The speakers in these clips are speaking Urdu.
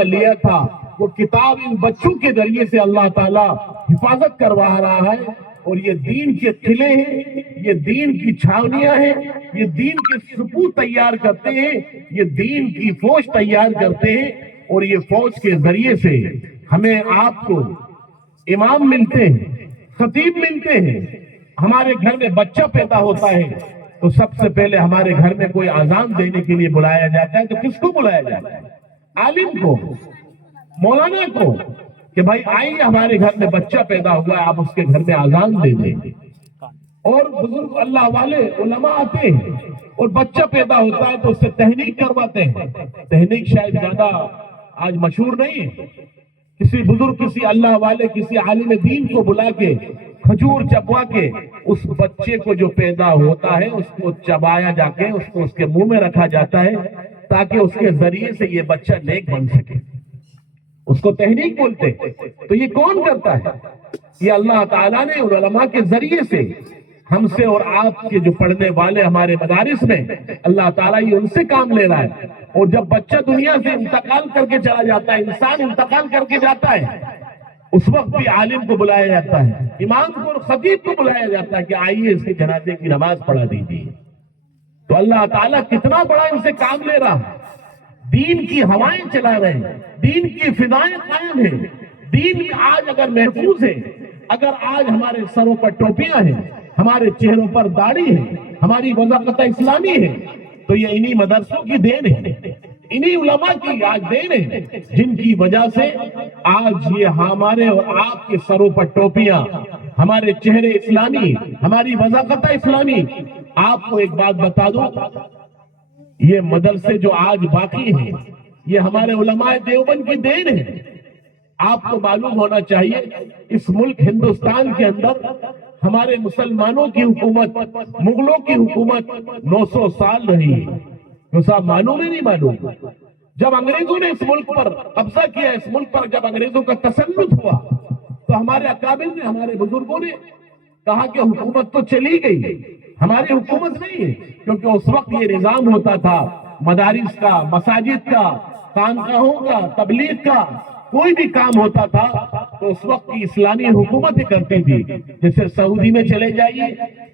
لیا تھا وہ کتاب ان بچوں کے ذریعے سے اللہ تعالیٰ حفاظت کروا رہا ہے، اور یہ دین کے قلعے ہیں، یہ دین کی چھاونیاں ہیں، یہ دین کے سپور تیار کرتے ہیں، یہ دین کی فوج تیار کرتے ہیں، اور یہ فوج کے ذریعے سے ہمیں آپ کو امام ملتے ہیں، خطیب ملتے ہیں۔ ہمارے گھر میں بچہ پیدا ہوتا ہے تو سب سے پہلے ہمارے گھر میں کوئی اذان دینے کے لیے بلایا جاتا ہے، تو کس کو بلایا جاتا ہے؟ عالم کو، مولانا کو، کہ بھائی آئیے ہمارے گھر میں بچہ پیدا ہوا ہے، آپ اس کے گھر میں اذان دے دیں۔ اور بزرگ اللہ والے علماء آتے ہیں اور بچہ پیدا ہوتا ہے تو اس سے تہنیک کرواتے ہیں۔ تہنیک شاید زیادہ آج مشہور نہیں ہے، کسی بزرگ، کسی اللہ والے، کسی عالم دین کو بلا کے کھجور چبوا کے اس بچے کو جو پیدا ہوتا ہے اس کو چبایا جا کے اس کو اس کے منہ میں رکھا جاتا ہے تاکہ اس کے ذریعے سے یہ بچہ نیک بن سکے، اس کو تہنیک بولتے ہیں۔ تو یہ کون کرتا ہے؟ یہ اللہ تعالیٰ نے اور علماء کے ذریعے سے ہم سے اور آپ کے جو پڑھنے والے ہمارے مدارس میں اللہ تعالیٰ یہ ان سے کام لے رہا ہے۔ اور جب بچہ دنیا سے انتقال کر کے چلا جاتا ہے، انسان انتقال کر کے جاتا ہے، اس وقت بھی عالم کو بلایا جاتا ہے، امام کو اور خطیب کو بلایا جاتا ہے کہ آئیے اس کے جنازے کی نماز پڑھا دیجیے۔ تو اللہ تعالیٰ کتنا بڑا ان سے کام لے رہا ہے، دین کی ہوائیں چلا رہے ہیں، دین کی فضائیں قائم ہیں، دین آج اگر محفوظ ہے، اگر آج ہمارے سروں پر ٹوپیاں ہیں، ہمارے چہروں پر داڑھی ہے، ہماری وضاقت اسلامی ہے، تو یہ انہی مدرسوں کی دین ہے، انہی علماء کی آج دین ہے، جن کی وجہ سے آج یہ ہمارے اور آپ کے سروں پر ٹوپیاں، ہمارے چہرے اسلامی، ہماری وضاقت اسلامی۔ آپ کو ایک بات بتا دوں، یہ مدرسے جو آج باقی ہیں یہ ہمارے علماء دیوبند کی دین ہے۔ آپ کو معلوم ہونا چاہیے اس ملک ہندوستان کے اندر ہمارے مسلمانوں کی حکومت، مغلوں کی حکومت 900 سال رہی ہے۔ تو صاحب معلوم ہے نہیں معلوم؟ جب انگریزوں نے اس ملک پر قبضہ کیا، اس ملک پر جب انگریزوں کا تسلط ہوا تو ہمارے اکابر نے، ہمارے بزرگوں نے کہا کہ حکومت تو چلی گئی، ہماری حکومت نہیں ہے، کیونکہ اس وقت یہ نظام ہوتا تھا مدارس کا، مساجد کا، خانقاہوں کا، تبلیغ کا، کوئی بھی کام ہوتا تھا تو اس وقت کی اسلامی حکومتیں کرتی تھی۔ جیسے سعودی میں چلے جائیے،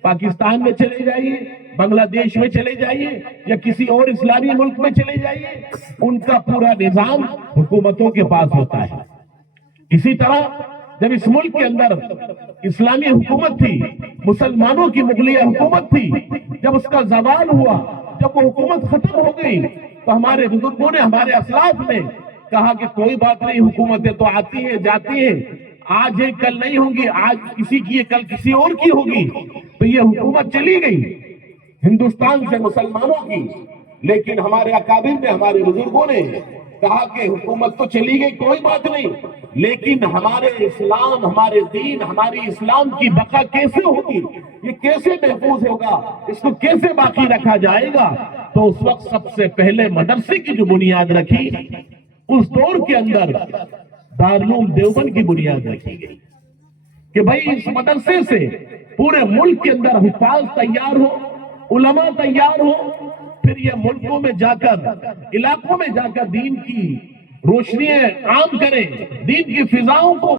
پاکستان میں چلے جائیے، بنگلہ دیش میں چلے جائیے، یا کسی اور اسلامی ملک میں چلے جائیے، ان کا پورا نظام حکومتوں کے پاس ہوتا ہے۔ اسی طرح جب اس ملک کے اندر اسلامی حکومت تھی، مسلمانوں کی مغلیہ حکومت تھی، جب اس کا زوال ہوا، جب وہ حکومت ختم ہو گئی، تو ہمارے بزرگوں نے، ہمارے اسلاف نے کہا کہ کوئی بات نہیں، حکومتیں تو آتی ہیں جاتی ہیں، آج ہے کل نہیں ہوں گی، آج کسی کی ہے کل کسی اور کی ہوگی۔ تو یہ حکومت چلی گئی ہندوستان سے مسلمانوں کی، لیکن ہمارے اکابر نے، ہمارے بزرگوں نے کہا کہ حکومت تو چلی گئی، کوئی بات نہیں، لیکن ہمارے اسلام، ہمارے دین، ہماری اسلام کی بقا کیسے ہوگی، یہ کیسے محفوظ ہوگا، اس کو کیسے باقی رکھا جائے گا؟ تو اس وقت سب سے پہلے مدرسے کی جو بنیاد رکھی، اس دور کے اندر دارالعلوم دیوبند کی بنیاد رکھی گئی کہ بھائی اس مدرسے سے پورے ملک کے اندر حفاظ تیار ہو، علماء تیار ہو، پھر یہ ملکوں میں جا کر، علاقوں میں جا کر دین کی روشنیاں عام کریں، دین کی فضاؤں کو